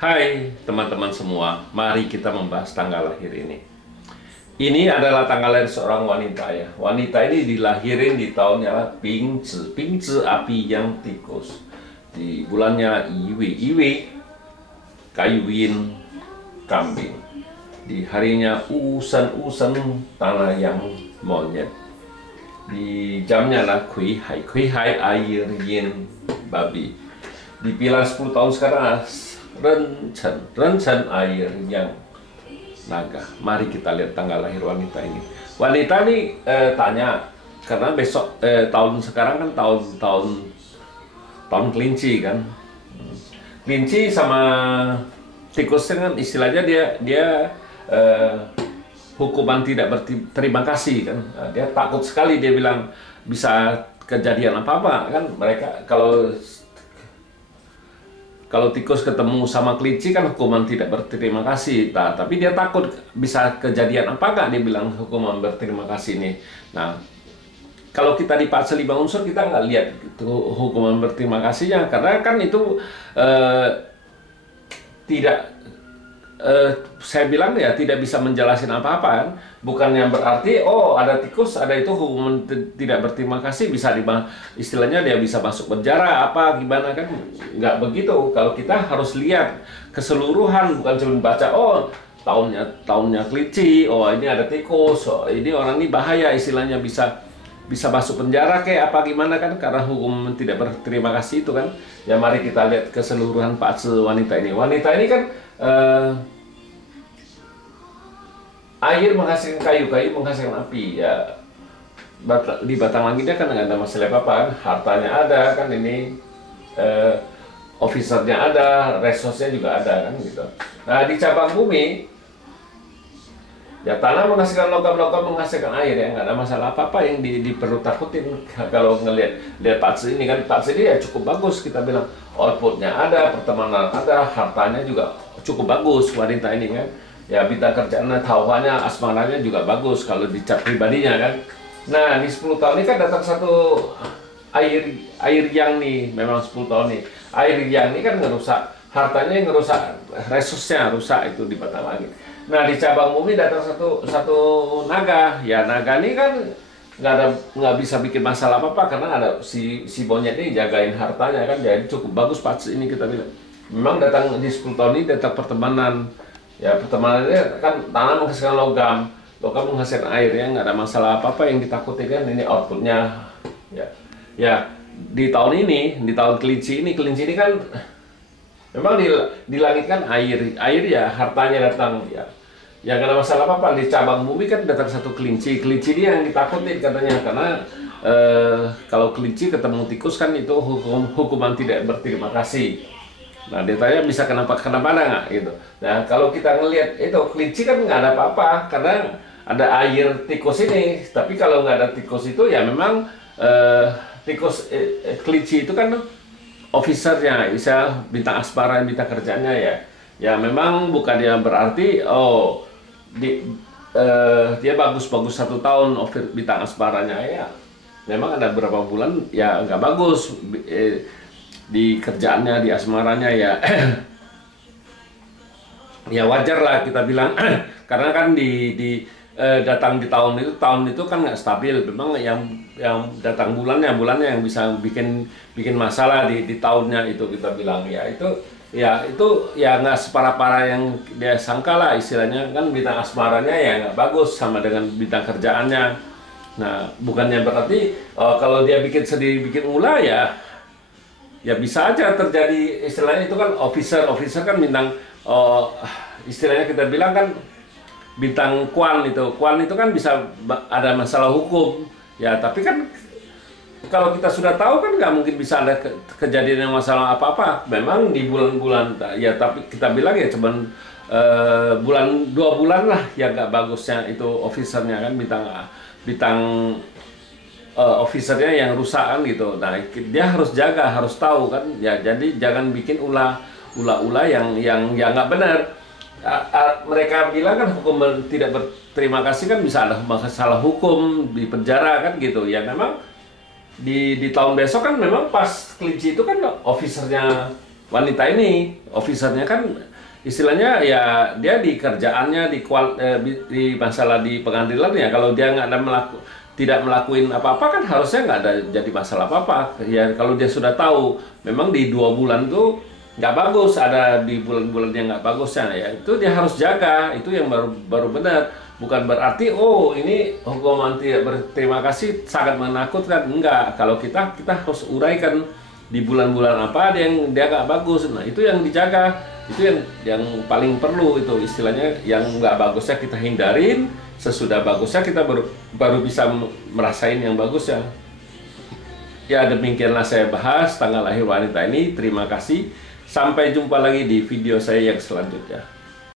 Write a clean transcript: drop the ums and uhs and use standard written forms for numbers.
Hai teman-teman semua, mari kita membahas tanggal lahir ini. Ini adalah tanggal lahir seorang wanita ya. Wanita ini dilahirin di tahunnya Bingzi, Bingzi api yang tikus. Di bulannya Iwi, Iwi kayu win kambing. Di harinya Usan tanah yang monyet. Di jamnya lah Kui Hai air yin babi. Di pilar 10 tahun sekarang Rencen air yang naga. Mari kita lihat tanggal lahir wanita ini. Wanita ini tanya karena besok tahun sekarang kan tahun kelinci kan. Kelinci sama tikus kan istilahnya dia hukuman tidak berterima kasih kan. Dia takut sekali, dia bilang bisa kejadian apa-apa kan. Mereka kalau tikus ketemu sama kelinci kan hukuman tidak berterima kasih. Nah, tapi dia takut bisa kejadian apa nggak, dia bilang hukuman berterima kasih ini. Nah, kalau kita di Pak 5 unsur kita nggak lihat itu hukuman berterima kasihnya, karena kan itu tidak saya bilang ya tidak bisa menjelaskan apa-apa kan. Bukannya berarti oh ada tikus ada itu hukuman tidak berterima kasih bisa istilahnya dia bisa masuk penjara apa gimana kan, nggak begitu. Kalau kita harus lihat keseluruhan, bukan cuma baca oh tahunnya kelinci, oh ini ada tikus, oh ini orang ini bahaya, istilahnya bisa masuk penjara kayak apa gimana kan, karena hukum tidak berterima kasih itu kan. Ya mari kita lihat keseluruhan fase wanita ini. Wanita ini kan air menghasilkan kayu menghasilkan api ya. Di batang langitnya kan nggak ada masalah apa-apa kan, hartanya ada kan, ini officernya ada, resource-nya juga ada kan gitu. Nah di cabang bumi ya tanah menghasilkan logam menghasilkan air ya, nggak ada masalah apa-apa yang perlu takutin. Kalau lihat Patsi ini kan, Patsi ini ya cukup bagus, kita bilang outputnya ada, pertemanan ada, hartanya juga cukup bagus wanita ini kan. Ya bintang kerjaannya, tauhannya, asmaranya juga bagus kalau dicap pribadinya kan. Nah di 10 tahun ini kan datang satu air yang nih, memang 10 tahun nih air yang ini kan ngerusak hartanya, yang ngerusak resource-nya, rusak itu di batang langit. Nah di cabang bumi datang satu naga. Ya naga ini kan nggak bisa bikin masalah apa-apa karena ada si monyet ini jagain hartanya kan. Jadi cukup bagus pas ini kita bilang. Memang datang di 10 tahun ini datang pertemanan. Ya pertemanannya kan tanah menghasilkan logam menghasilkan air ya, nggak ada masalah apa-apa yang ditakuti kan. Ini outputnya ya di tahun ini, di tahun kelinci ini kan memang di langit kan air ya hartanya datang ya nggak ada masalah apa-apa. Di cabang bumi kan datang satu kelinci ini yang ditakutin katanya, karena kalau kelinci ketemu tikus kan itu hukuman tidak berterima kasih. Nah dia tanya bisa kenapa ada nggak gitu. Nah kalau kita ngelihat itu kelinci kan nggak ada apa-apa karena ada air tikus ini. Tapi kalau nggak ada tikus itu ya memang kelinci itu kan officernya, bisa bintang asmara, bintang kerjanya ya memang bukan dia berarti oh dia bagus-bagus 1 tahun bintang asmaranya ya. Memang ada beberapa bulan ya nggak bagus di kerjaannya, di asmaranya ya. Ya wajar lah kita bilang karena kan datang di tahun itu kan nggak stabil. Memang yang datang bulannya yang bisa bikin masalah di tahunnya itu kita bilang ya itu nggak separah-parah yang dia sangka lah, istilahnya kan bintang asmaranya ya nggak bagus sama dengan bintang kerjaannya. Nah bukannya berarti kalau dia bikin sedih bikin ulah ya bisa aja terjadi, istilahnya itu kan officer kan bintang istilahnya kita bilang kan bintang kuan itu kan bisa ada masalah hukum ya. Tapi kan kalau kita sudah tahu kan nggak mungkin bisa ada kejadian yang masalah apa-apa. Memang di bulan-bulan ya, tapi kita bilang ya cuman 2 bulan lah yang nggak bagusnya itu officernya kan, bintang officernya yang rusak kan gitu. Nah dia harus jaga, harus tahu kan ya. Jadi jangan bikin ulah yang nggak benar. Mereka bilang kan hukum tidak berterima kasih kan bisa ada masalah hukum di penjara kan gitu ya. Memang di tahun besok kan memang pas kelinci itu kan officernya wanita ini, officernya kan istilahnya ya dia di kerjaannya di masalah di pengadilan ya, kalau dia nggak ada tidak melakukan apa-apa kan harusnya nggak ada jadi masalah apa-apa ya. Kalau dia sudah tahu memang di 2 bulan tuh nggak bagus, ada di bulan-bulan yang nggak bagusnya ya, itu dia harus jaga, itu yang baru benar. Bukan berarti oh ini hukuman berterima kasih sangat menakutkan, enggak. Kalau kita harus uraikan di bulan-bulan apa yang dia nggak bagus, nah itu yang dijaga, itu yang paling perlu, itu istilahnya yang nggak bagusnya kita hindarin, sesudah bagusnya kita baru bisa merasain yang bagusnya. Ya demikianlah saya bahas tanggal lahir wanita ini. Terima kasih, sampai jumpa lagi di video saya yang selanjutnya.